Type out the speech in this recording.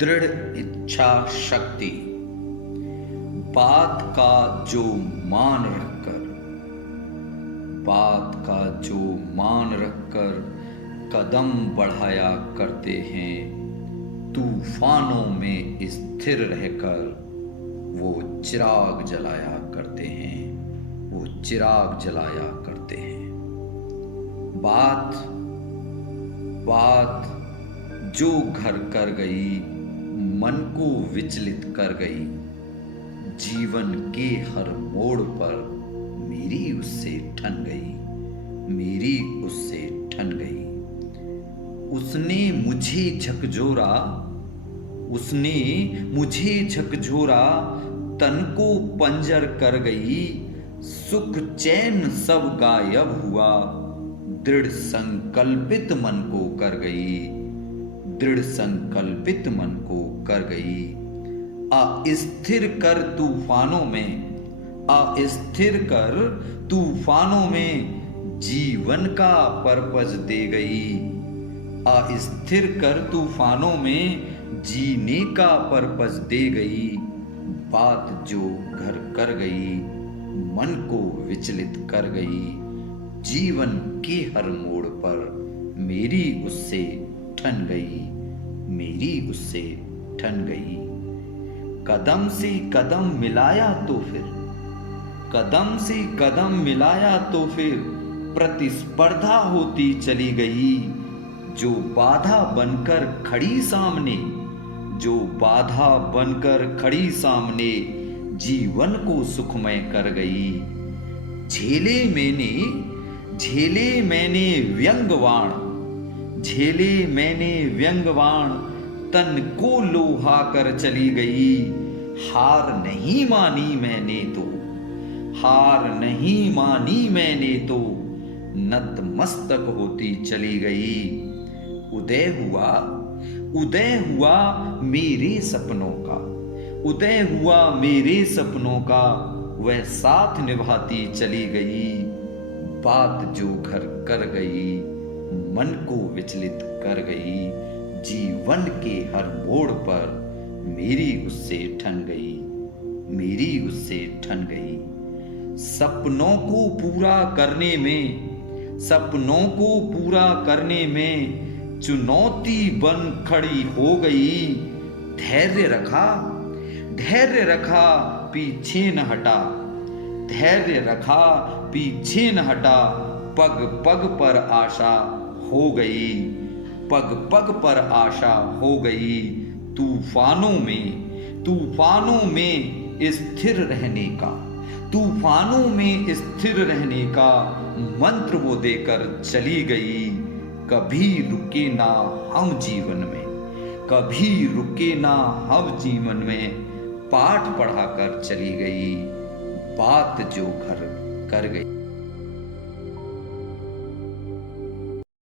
दृढ़ इच्छा शक्ति, बात का जो मान रखकर, बात का जो मान रखकर कदम बढ़ाया करते हैं, तूफानों में स्थिर रहकर वो चिराग जलाया करते हैं, वो चिराग जलाया करते हैं। बात बात जो घर कर गई, मन को विचलित कर गई, जीवन के हर मोड़ पर मेरी उससे ठन गई, मेरी उससे ठन गई। उसने मुझे झकझोरा, उसने मुझे झकझोरा, तन को पंजर कर गई, सुख चैन सब गायब हुआ, दृढ़ संकल्पित मन को कर गई, दृढ़ संकल्पित मन को कर गई। अस्थिर कर तूफानों में, अस्थिर कर तूफानों में जीवन का पर्पज दे गई, अस्थिर कर तूफानों में जीने का पर्पज दे गई। बात जो घर कर गई, मन को विचलित कर गई, जीवन के हर मोड़ पर मेरी उससे ठन गई, मेरी उससे ठन गई। कदम से कदम मिलाया तो फिर, कदम से कदम मिलाया तो फिर प्रतिस्पर्धा होती चली गई, जो बाधा बनकर खड़ी सामने, जो बाधा बनकर खड़ी सामने जीवन को सुखमय कर गई। झेले मैंने व्यंगवाण, झेले मैंने व्यंगवाण, तन को लोहा कर चली गई। हार नहीं मानी मैंने तो, हार नहीं मानी मैंने तो, नतमस्तक होती चली गई। उदय हुआ, उदय हुआ मेरे सपनों का, उदय हुआ मेरे सपनों का, वह साथ निभाती चली गई। बात जो घर कर गई, मन को विचलित कर गई, जीवन के हर मोड़ पर मेरी उससे ठन गई, मेरी उससे ठन गई। सपनों को पूरा करने में, सपनों को पूरा करने में चुनौती बन खड़ी हो गई। धैर्य रखा, धैर्य रखा, पीछे न हटा, धैर्य रखा, पीछे न हटा, पग पग पर आशा हो गई, पग पग पर आशा हो गई। तूफानों में, तूफानों में स्थिर रहने का, तूफानों में स्थिर रहने का मंत्र वो देकर चली गई। कभी रुके ना हम जीवन में, कभी रुके ना हम जीवन में, पाठ पढ़ाकर चली गई। बात जो घर कर गई।